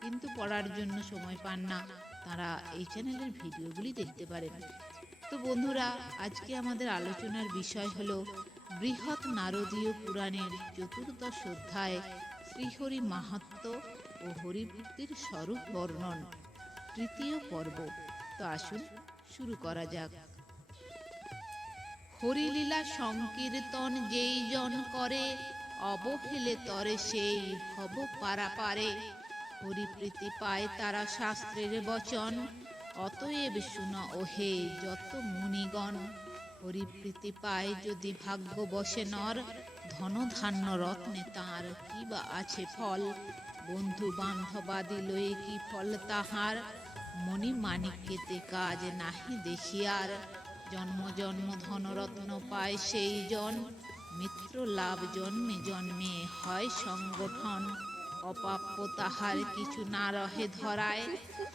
কিন্তু পড়ার জন্য সময় পান না। তারা এই চ্যানেলের ভিডিওগুলি দেখতে পারেন। তো বন্ধুরা, আজকে আমাদের আলোচনার বিষয় হলো বৃহৎ নারদীয় পুরাণের চতুর্দশ অধ্যায় শ্রীহরি মাহাত্ম ও হরিভক্তির স্বরূপ বর্ণন, তৃতীয় পর্ব। তো আসুন শুরু করা যাক। হরিলীলা সংকীর্তন যেই জন করে, অবহেলে তরে সেই ভব পারাপারে। হরিপ্রীতি পায় তারা শাস্ত্রের বচন। অতএব শুন ওহে যত মুনিগণ হরিপ্রীতি পায় যদি ভাগ্য বসে নর ধন ধান্য রত্নে তার কি বা আছে ফল? বন্ধু বান্ধবাদি লয়ে কি ফল তাহার? মণি মানিক্যেতে কাজ নাহি দেখিয়ার। জন্ম জন্ম ধনরত্ন পায় সেই জন। মিত্র লাভ জন্মে জন্মে হয় সংগঠন। অপাপ্য তাহার কিছু না রহে ধরায়।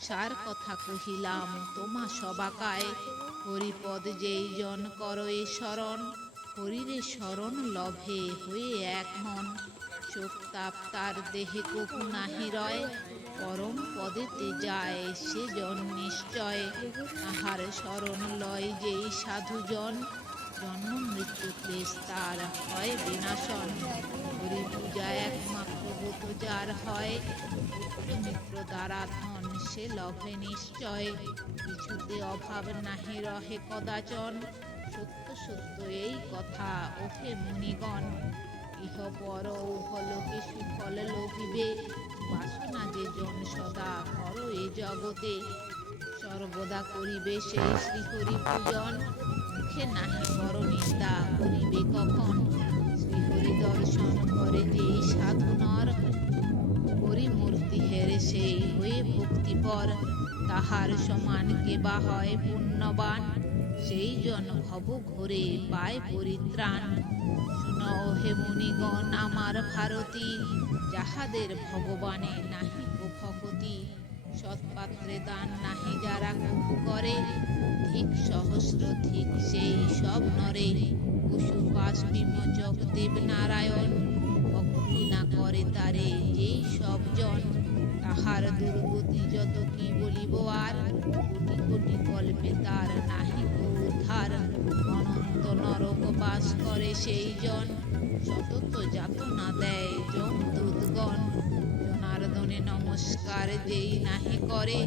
সার কথা কহিলাম, তোমা সবাকায়। হরিপদ যেই জন করয়ে শরণ, হরিরে শরণ লভে হয়ে এক মন। তাপ তার দেহে কহু নাহি রয়। পরম পদেতে যায় সে জন নিশ্চয়। তাহার শরণ লয় যেই সাধুজন জন্ম মৃত্যু ক্লেশ তার হয় বিনাশন। হরি পূজা একমাত্র ব্রত যার হয়। মিত্র দ্বারা ধন সে লভে নিশ্চয়। কিছুতে অভাব নাহি রহে কদাচন। সত্য সত্য এই কথা ওহে মুনিগণ। ইহ পর উহলোকে সুফল লোভিবে। বাসনা যে জন সদা কর এ জগতে। সর্বদা করিবে সেই শ্রীহরি পূজন মুখে নাহি বড় নিন্দা করিবে কখন? শ্রীহরি দর্শন করে যেই সাধুনর হরিমূর্তি হেরে সেই হয়ে ভক্তিপর তাহার সমান কে বা হয় পুণ্যবান, সেই জন ভব ঘোরে পায় পরিত্রাণ। শুন হে মুনিগণ আমার ভারতী, যাহাদের ভগবানে নাহি ভকতি সৎপাত্রে দান নাহি যারা করে ধিক সহস্র ধিক সেই সব নরে। পশু পাশ বিমোচক দেব নারায়ণ। ভক্তি না করে তারে যেই সব জন, তাহার দুর্গতি যত কি বলিব আর, কোটি কোটি কল্পে তার নাহি উদ্ধার। অনন্ত নরক বাস করে সেই জন সতত যাতনা দেয় যমদূতগণ। জনার্দনে নমস্কার যেই নাহি করে,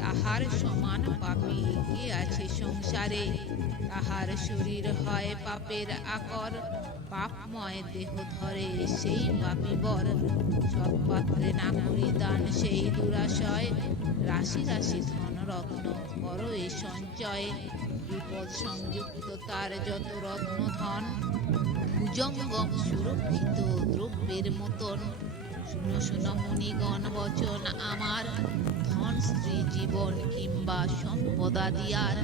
তাহার সমান পাপী কে আছে সংসারে? তাহার শরীর হয় পাপের আকর, পাপময় দেহ ধরে সেই পাপী বর। সৎপাত্রে না করি দান সেই দুরাশয়, রাশি রাশি ধন রত্ন কর এ সঞ্চয়। বিপদ সংযুক্ত তার যত রত্ন ধন ভুজঙ্গম সুরক্ষিত দ্রব্যের মতন। শুনো শুনো মুনিগণ বচন, আমার ধন স্ত্রী জীবন কিংবা সম্পদা দিয়ার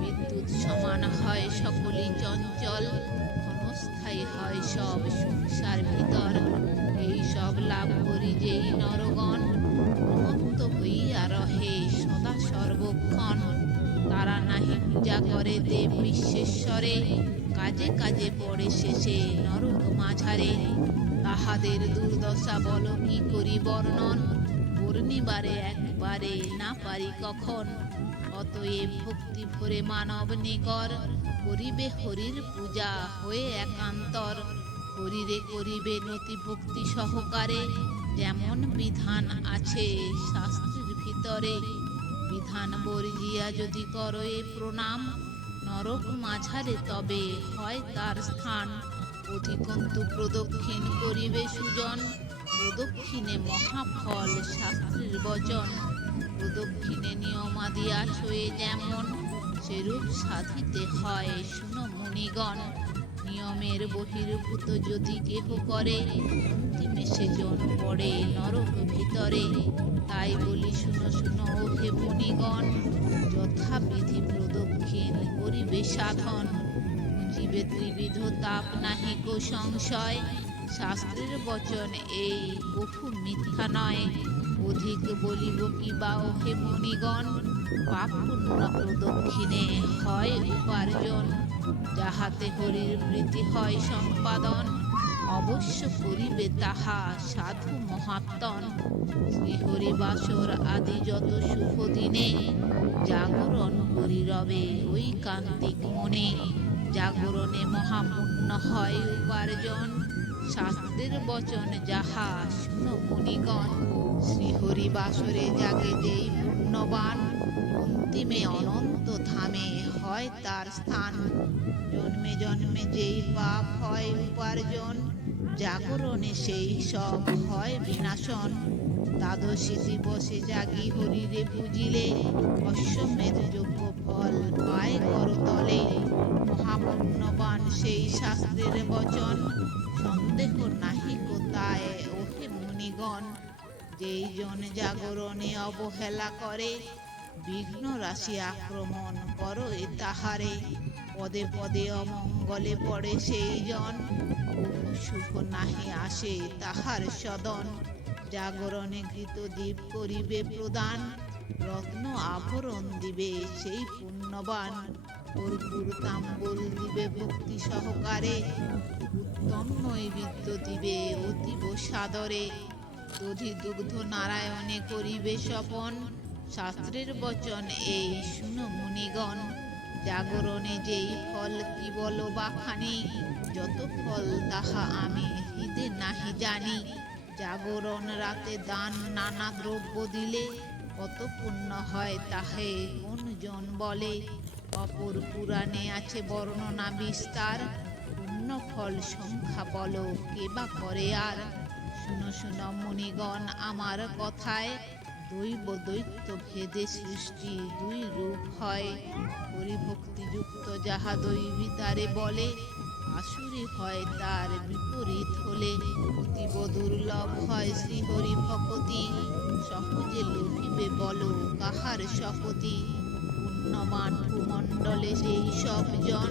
বিদ্যুৎ সমান হয় সকলই চঞ্চল, ক্ষণস্থায়ী হয় সব সংসার ভিতর। এই সব লাভ করি যেই নরগণ মত্ত হইয়া রহে সদা সর্বক্ষণ। তারা নাহি পূজা করে দেব বিশ্বেশ্বরে। কাজে কাজে পড়ে শেষে নরক মাঝারে। তাহাদের দুর্দশা বল কি করি বর্ণন? পূর্ণিবারে একবারে না পারি কখন? অতএব ভক্তি ভরে মানব নিকর, করিবে হরির পূজা হয়ে একান্তর। হরিরে করিবে নতি ভক্তি সহকারে, যেমন বিধান আছে শাস্ত্রের ভিতরে। বিধান বর্জিয়া যদি করো এ প্রণাম নরক মাঝারে তবে হয় তার স্থান। অধিকন্তু প্রদক্ষিণ করিবে সুজন, প্রদক্ষিণে মহাফল শাস্ত্রের বচন। প্রদক্ষিণে নিয়মাদি আছয়ে যেমন, সেরূপ সাধিতে হয়, শুনো মুনিগণ। নিয়মের বহির্ভূত যদি কেহ করে অন্তিমে সে জন পড়ে, নরক ভিতরে। তাই বলি শুনো শুনো হে মুনিগণ, যথাবিধি প্রদক্ষিণ করিবে সাধন। জীবে ত্রিবিধ তাপ নাহি কো সংশয়। শাস্ত্রের বচন এই, বহু মিথ্যা নয়। অধিক বলিব কি বা, ওহে মুনিগণ? পাপ পুণ্য প্রদক্ষিণে হয় উপার্জন। যাহাতে হরির প্রীতি হয় সম্পাদন। অবশ্য করিবে তাহা সাধু মহাত্মন। শ্রীহরি বাসর আদি যত শুভ দিনে জাগরণ করি রবে ওই কান্তিক মনে। জাগরণে মহাপুণ্য হয় উপার্জন, শাস্ত্রের বচন যাহা শুনো মুনিগণ। শ্রীহরি বাসরে জাগে যেই পুণ্যবান, অন্তিমে অনন্ত ধামে হয় তার স্থান। জন্মে জন্মে যেই পাপ হয় উপার্জন জাগরণে সেই সব হয় বিনাশন। দ্বাদশী দিবসে জাগি হরিরে পুজিলে অশ্বমেধ যোগ্য ফল পায় করতলে। মহাপুণ্যবান সেই শাস্ত্রের বচন, সন্দেহ নাহি কোথায় ওহে মুনিগণ। যেই জন জাগরণে অবহেলা করে, বিঘ্ন রাশি আক্রমণ করো এ তাহারে। পদে পদে অমঙ্গলে পড়ে সেই জন সুখ নাহি আসে তাহার সদন। জাগরণে ঘৃত দ্বীপ করিবে প্রদান, রত্ন আভরণ দিবে সেই পুণ্যবান। কর্পূর তাম্বুল দিবে ভক্তি সহকারে, উত্তম নৈবেদ্য দিবে অতীব সাদরে। দধি দুগ্ধ নারায়ণে করিবে স্বপন, শাস্ত্রের বচন এই শুনো মুনিগণ। জাগরণে যেই ফল কি বলো বাখানি? যত ফল তাহা আমি হৃদে নাহি জানি। জাগরণ রাতে দান নানা দ্রব্য দিলে কত পুণ্য হয় তাহে কোন জন বলে। অপর পুরাণে আছে বর্ণনা বিস্তার, পুণ্য ফল সংখ্যা বলো কে বা করে আর। শুনো শুনো মুনিগণ আমার কথায় দৈব দৈত্য ভেদে সৃষ্টি দুই রূপ হয়। হরিভক্তিযুক্ত যাহা দৈবী তারে বলে, আসুরি হয় তার বিপরীত হলে। অতীব দুর্লভ হয় শ্রীহরি ভকতি, সহজে লোভিবে বলো কাহার শপতি পুণ্যবান ভূমণ্ডলে সেই সব জন